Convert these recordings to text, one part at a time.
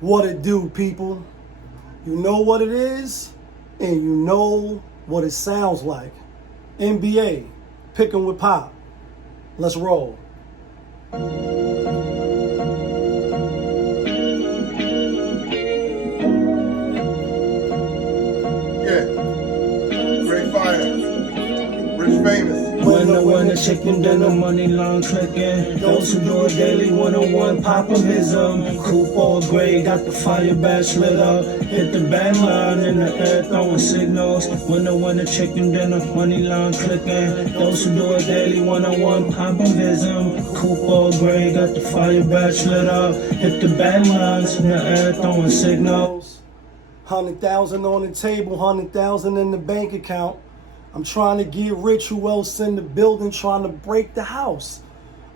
What it do, people? You know what it is, and you know what it sounds like. NBA, picking with Pop. Let's roll. Great fire. Rich famous. When the winner chicken dinner, money long clicking. Those who do it daily, one-on-one, popism. Cool for grade, got the fire badge lit up. Hit the band line in the air, throwing signals. When the winner chicken dinner, money long clicking. Those who do it daily, one-on-one, popism. Cool for grade, got the fire badge lit up. Hit the band lines in the air, throwing signals. 100,000 on the table, 100,000 in the bank account. I'm trying to get rich. Who else in the building trying to break the house?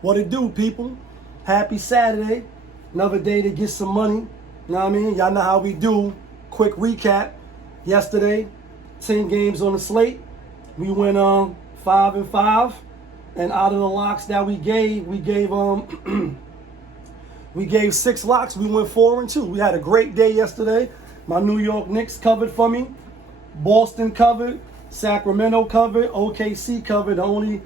What it do, people? Happy Saturday. Another day to get some money. You know what I mean? Y'all know how we do. Quick recap. Yesterday, 10 games on the slate. We went 5-5. And out of the locks that we gave we gave 6 locks. We went 4-2. We had a great day yesterday. My New York Knicks covered for me. Boston covered. Sacramento covered, OKC covered. The only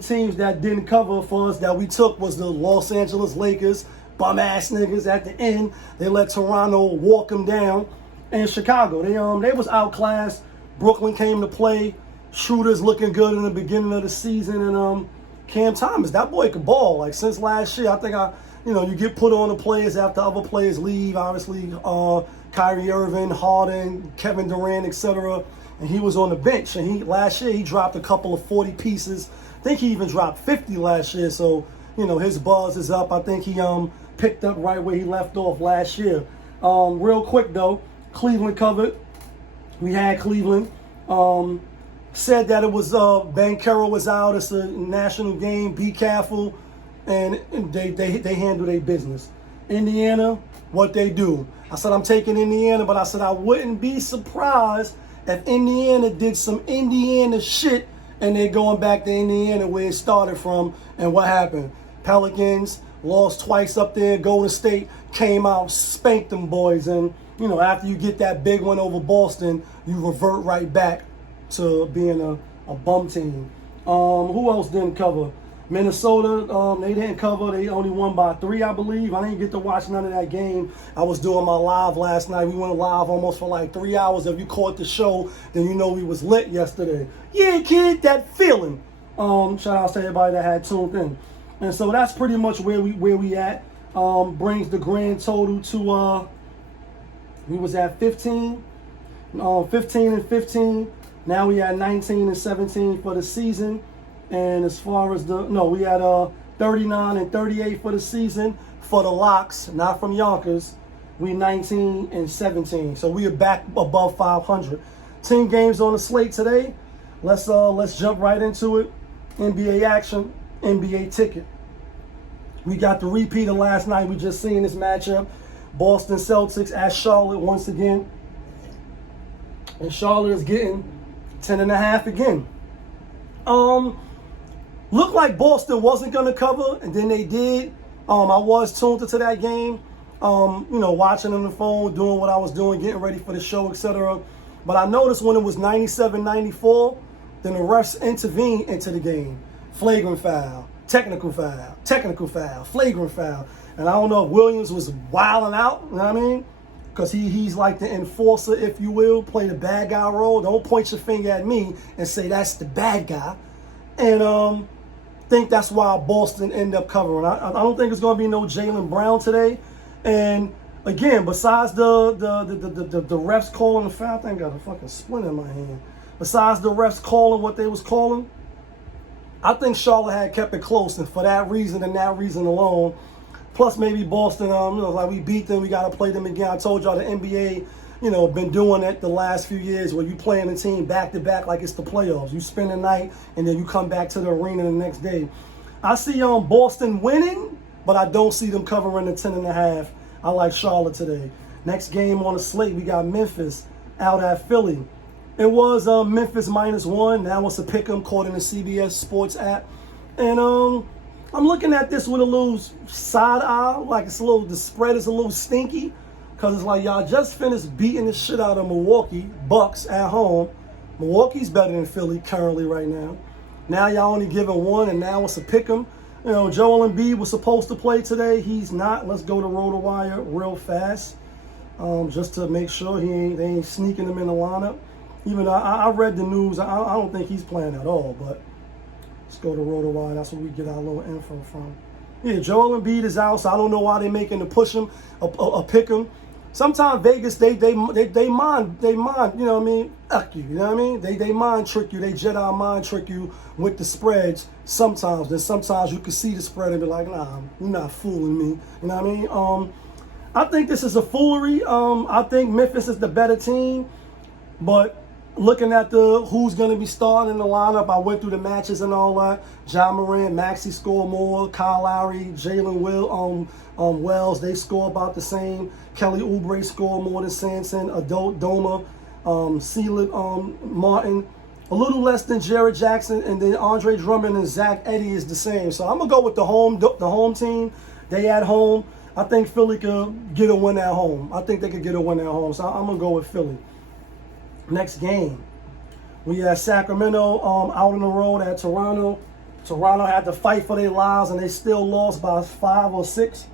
teams that didn't cover for us that we took was the Los Angeles Lakers, bum ass niggas. At the end, they let Toronto walk them down. And Chicago, they was outclassed. Brooklyn came to play. Shooters looking good in the beginning of the season, and Cam Thomas, that boy could ball. Like since last year, I think you get put on the players after other players leave. Obviously, Kyrie Irving, Harden, Kevin Durant, etc. And he was on the bench. And last year he dropped a couple of 40 pieces. I think he even dropped 50 last year. So, his buzz is up. I think he picked up right where he left off last year. Real quick though, Cleveland covered. We had Cleveland. Said that it was Banchero was out. It's a national game. Be careful. And they handle their business. Indiana, what they do. I said I'm taking Indiana, but I said I wouldn't be surprised if Indiana did some Indiana shit and they're going back to Indiana where it started from. And what happened? Pelicans lost twice up there. Golden State came out, spanked them boys. And, after you get that big one over Boston, you revert right back to being a bum team. Who else didn't cover? Minnesota, they didn't cover. They only won by 3, I believe. I didn't get to watch none of that game. I was doing my live last night. We went live almost for like 3 hours. If you caught the show, then you know we was lit yesterday. Yeah, kid, that feeling. Shout out to everybody that had tuned in. And so that's pretty much where we at. Brings the grand total to we was at 15. 15-15. Now we at 19-17 for the season. And as far as we had 39-38 for the season for the locks, not from Yonkers. We 19-17, so we are back above 500. 10 games on the slate today. Let's jump right into it. NBA action, NBA ticket. We got the repeat of last night. We just seen this matchup. Boston Celtics at Charlotte once again, and Charlotte is getting 10.5 again. Looked like Boston wasn't going to cover, and then they did. I was tuned into that game, watching on the phone, doing what I was doing, getting ready for the show, etc. But I noticed when it was 97-94, then the refs intervened into the game. Flagrant foul, technical foul, flagrant foul. And I don't know if Williams was wilding out, you know what I mean? Because he's like the enforcer, if you will, play the bad guy role. Don't point your finger at me and say that's the bad guy. And think that's why Boston ended up covering. I don't think it's going to be no Jaylen Brown today. And again, besides the refs calling the foul, I think I got a fucking splint in my hand. Besides the refs calling what they was calling, I think Charlotte had kept it close, and for that reason and that reason alone, plus maybe Boston, like we beat them, we got to play them again. I told y'all the NBA, been doing it the last few years where you playing a team back to back like it's the playoffs. You spend the night and then you come back to the arena the next day. I see Boston winning, but I don't see them covering the 10.5. I like Charlotte today. Next game on the slate, we got Memphis out at Philly. It was Memphis -1. Now it's a pick 'em according to CBS Sports app. And I'm looking at this with a little side eye, like the spread is a little stinky. Because it's like y'all just finished beating the shit out of Milwaukee Bucks at home. Milwaukee's better than Philly currently right now. Now y'all only giving one, and now it's a pick 'em. You know, Joel Embiid was supposed to play today. He's not. Let's go to RotoWire real fast, just to make sure they ain't sneaking him in the lineup. Even though I read the news, I don't think he's playing at all. But let's go to RotoWire. That's where we get our little info from. Yeah, Joel Embiid is out, so I don't know why they making to push him, a pick him. Sometimes Vegas they mind, you know what I mean? Fuck you know what I mean? They mind trick you, they Jedi mind trick you with the spreads sometimes. Then sometimes you can see the spread and be like, nah, you're not fooling me. You know what I mean? I think this is a foolery. I think Memphis is the better team, but looking at who's going to be starting in the lineup, I went through the matches and all that. Ja Morant, Maxey score more. Kyle Lowry, Jalen Wells, they score about the same. Kelly Oubre score more than Sanson. Adult Doma, Sealit, Martin. A little less than Jared Jackson, and then Andre Drummond and Zach Edey is the same. So I'm gonna go with the home team. They at home. I think Philly could get a win at home. I think they could get a win at home. So I'm gonna go with Philly. Next game, we had Sacramento out on the road at Toronto. Toronto had to fight for their lives, and they still lost by 5 or 6.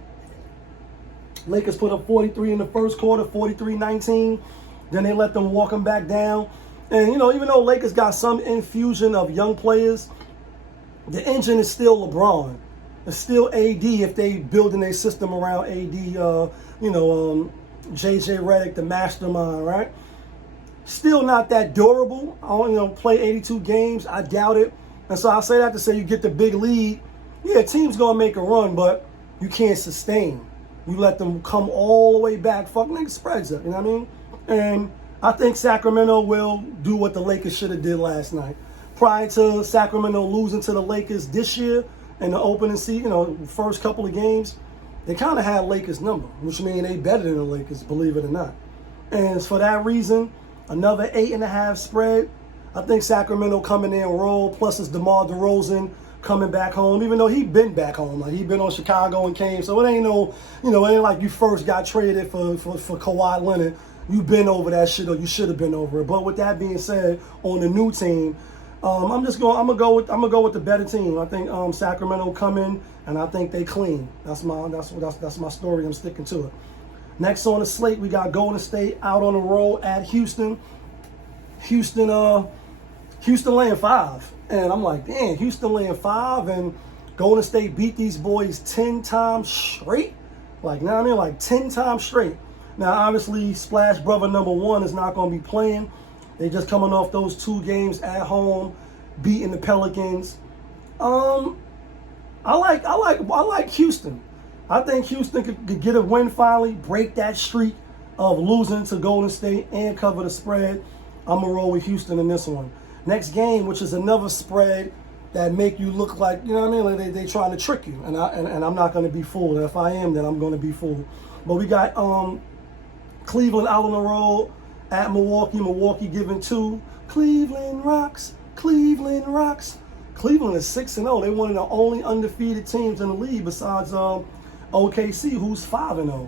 Lakers put up 43 in the first quarter, 43-19. Then they let them walk them back down. And, you know, even though Lakers got some infusion of young players, the engine is still LeBron. It's still AD if they building their system around AD, JaY Redick, the mastermind, right? Still not that durable. I don't, play 82 games. I doubt it. And so I say that to say you get the big lead. Yeah, team's going to make a run, but you can't sustain. You let them come all the way back. Fuck, nigga, spreads up. You know what I mean? And I think Sacramento will do what the Lakers should have did last night. Prior to Sacramento losing to the Lakers this year in the opening season, first couple of games, they kind of had Lakers' number, which means they better than the Lakers, believe it or not. And for that reason, another 8.5 spread. I think Sacramento coming in roll. Plus it's DeMar DeRozan coming back home, even though he been back home. Like he been on Chicago and came. So it ain't it ain't like you first got traded for Kawhi Leonard. You been over that shit, or you should have been over it. But with that being said, on the new team, I'm gonna go with the better team. I think Sacramento come in and I think they clean. That's my story. I'm sticking to it. Next on the slate, we got Golden State out on the road at Houston. Houston laying 5. And I'm like, damn, Houston laying 5 and Golden State beat these boys 10 times straight. Like, you know what I mean? Like 10 times straight. Now, obviously, Splash Brother number 1 is not going to be playing. They just coming off those 2 games at home, beating the Pelicans. I like Houston. I think Houston could get a win finally, break that streak of losing to Golden State and cover the spread. I'm going to roll with Houston in this one. Next game, which is another spread that make you look like, you know what I mean? Like they trying to trick you. And I'm not going to be fooled. And if I am, then I'm going to be fooled. But we got Cleveland out on the road at Milwaukee. Milwaukee giving 2. Cleveland rocks. Cleveland rocks. Cleveland is 6-0. They're one of the only undefeated teams in the league besides OKC, who's 5-0.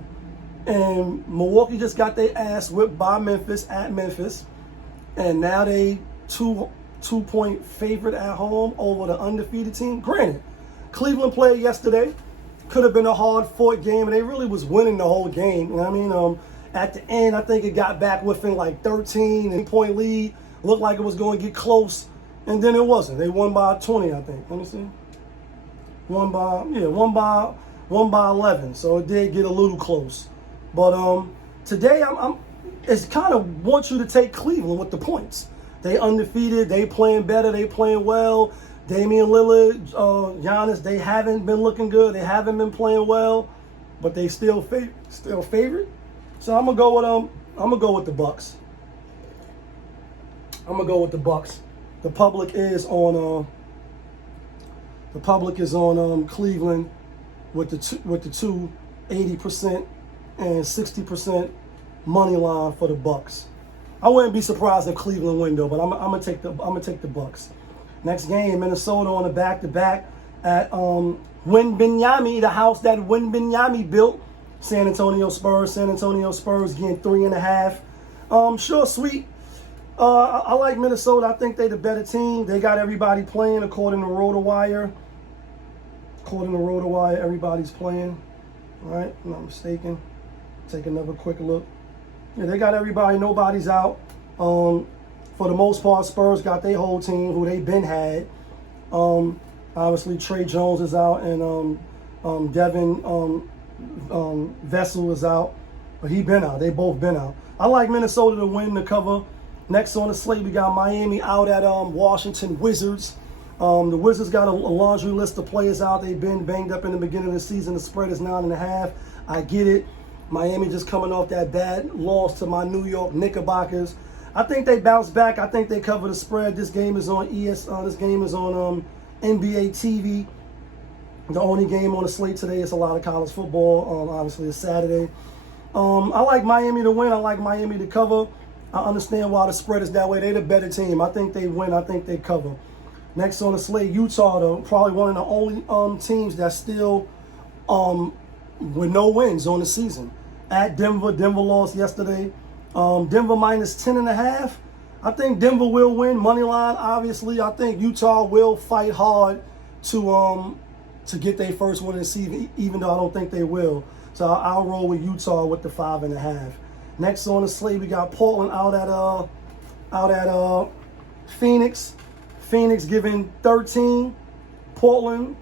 And Milwaukee just got their ass whipped by Memphis at Memphis. And now they 2-point favorite at home over the undefeated team. Granted, Cleveland played yesterday. Could have been a hard-fought game, and they really was winning the whole game. You know what I mean? At the end, I think it got back within like 13 and point lead. Looked like it was going to get close, and then it wasn't. They won by 20, I think. Let me see. Won by 11. So it did get a little close. But today, it's kind of want you to take Cleveland with the points. They undefeated. They playing better. They playing well. Damian Lillard, Giannis, they haven't been looking good. They haven't been playing well, but they still favorite. So I'm gonna go with the Bucks. I'm gonna go with the Bucks. The public is on Cleveland with the two 80% and 60% money line for the Bucks. I wouldn't be surprised if Cleveland win though, but I'm gonna take the Bucks. Next game, Minnesota on a back-to-back at Wembenyama, the house that Wembenyama built. San Antonio Spurs. San Antonio Spurs getting 3.5. Sure, sweet. I like Minnesota. I think they're the better team. They got everybody playing according to RotoWire. According to RotoWire, everybody's playing. All right, I'm not mistaken. Take another quick look. Yeah, they got everybody. Nobody's out. For the most part, Spurs got their whole team who they been had. Obviously, Trey Jones is out, and Devin Vessel is out. But he been out. They both been out. I like Minnesota to win the cover. Next on the slate, we got Miami out at Washington Wizards. The Wizards got a laundry list of players out. They've been banged up in the beginning of the season. The spread is 9.5. I get it. Miami just coming off that bad loss to my New York Knickerbockers. I think they bounce back. I think they cover the spread. This game is on This game is on NBA TV. The only game on the slate today is a lot of college football. Obviously, it's Saturday. I like Miami to win. I like Miami to cover. I understand why the spread is that way. They're the better team. I think they win. I think they cover. Next on the slate, Utah, though, probably one of the only teams that's still with no wins on the season. At Denver. Denver lost yesterday. Denver minus 10.5. I think Denver will win. Money line, obviously. I think Utah will fight hard to get their first win in the season, even though I don't think they will. So I'll roll with Utah with the 5.5. Next on the slate, we got Portland out at Phoenix. Phoenix giving 13. Portland,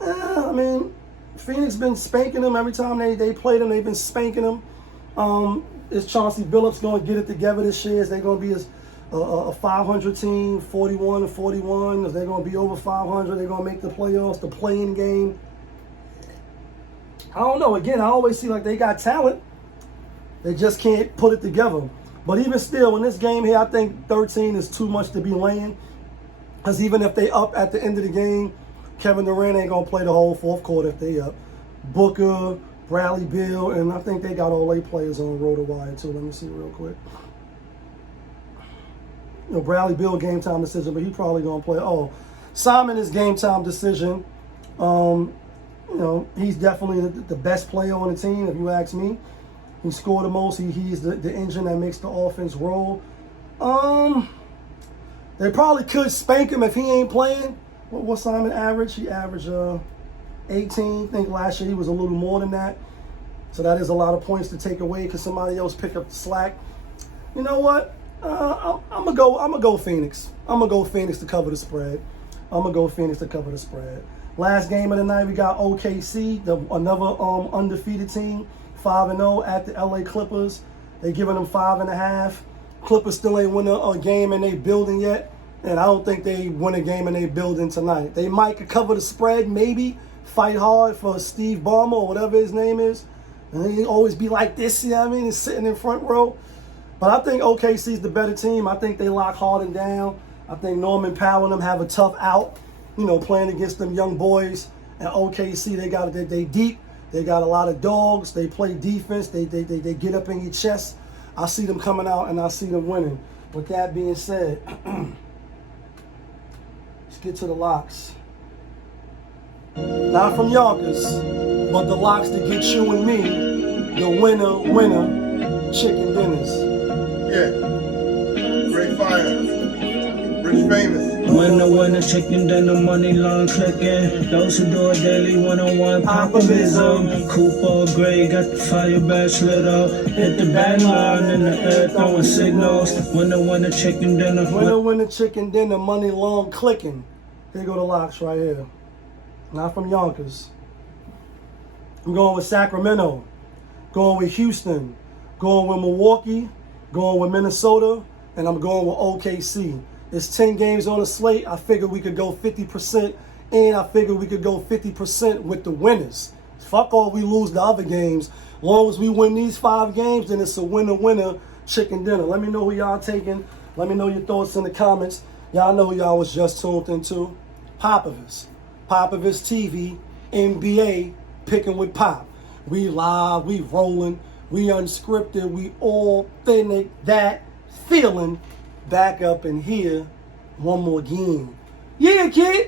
I mean, Phoenix been spanking them every time they play them. They've been spanking them. Is Chauncey Billups going to get it together this year? Is they going to be a 500 team, 41-41? Is they going to be over 500? They're going to make the playoffs, the play-in game? I don't know. Again, I always see like they got talent. They just can't put it together. But even still, in this game here, I think 13 is too much to be laying. Because even if they up at the end of the game, Kevin Durant ain't going to play the whole fourth quarter if they up. Booker, Bradley Beal, and I think they got all their players on RotoWire too. Let me see real quick. You know, Bradley Beal game time decision, but he probably going to play. Oh, Simon is game time decision. You know, he's definitely the best player on the team, if you ask me. He scored the most. He's the engine that makes the offense roll. They probably could spank him if he ain't playing. What's Simon average? He averaged 18. I think last year he was a little more than that. So that is a lot of points to take away because somebody else pick up the slack. You know what? I'm gonna go Phoenix. I'm gonna go Phoenix to cover the spread. Last game of the night, we got OKC, another undefeated team, 5-0 at the LA Clippers. They giving them 5.5. Clippers still ain't win a game in their building yet, and I don't think they win a game in their building tonight. They might cover the spread, maybe fight hard for Steve Ballmer or whatever his name is, and he always be like this. You know what I mean? He's sitting in front row. But I think OKC's the better team. I think they lock Harden down. I think Norman Powell and them have a tough out, you know, playing against them young boys. And OKC, they deep. They got a lot of dogs. They play defense. They get up in your chest. I see them coming out, and I see them winning. With that being said, let's get to the locks. Not from Yonkers, but the locks to get you and me the winner chicken dinners. Yeah. Great fire. Rich famous. Winner, chicken dinner, money long clicking. Those who do it daily, one-on-one popism. Cooper Gray got the fire badge lit up. Hit the bang line in the air, throwing signals. Winner, chicken dinner. Winner, chicken dinner, money long clicking. Here go the locks right here. Not from Yonkers. I'm going with Sacramento. Going with Houston. Going with Milwaukee. Going with Minnesota. And I'm going with OKC. It's 10 games on the slate. I figured we could go 50%, and I figured we could go 50% with the winners. Fuck all we lose the other games. As long as we win these 5 games, then it's a winner chicken dinner. Let me know who y'all taking. Let me know your thoughts in the comments. Y'all know who y'all was just tuned into. Popovich TV, NBA, picking with Pop. We live, we rolling, we unscripted, we authentic, that feeling. Back up in here one more game. Yeah, kid.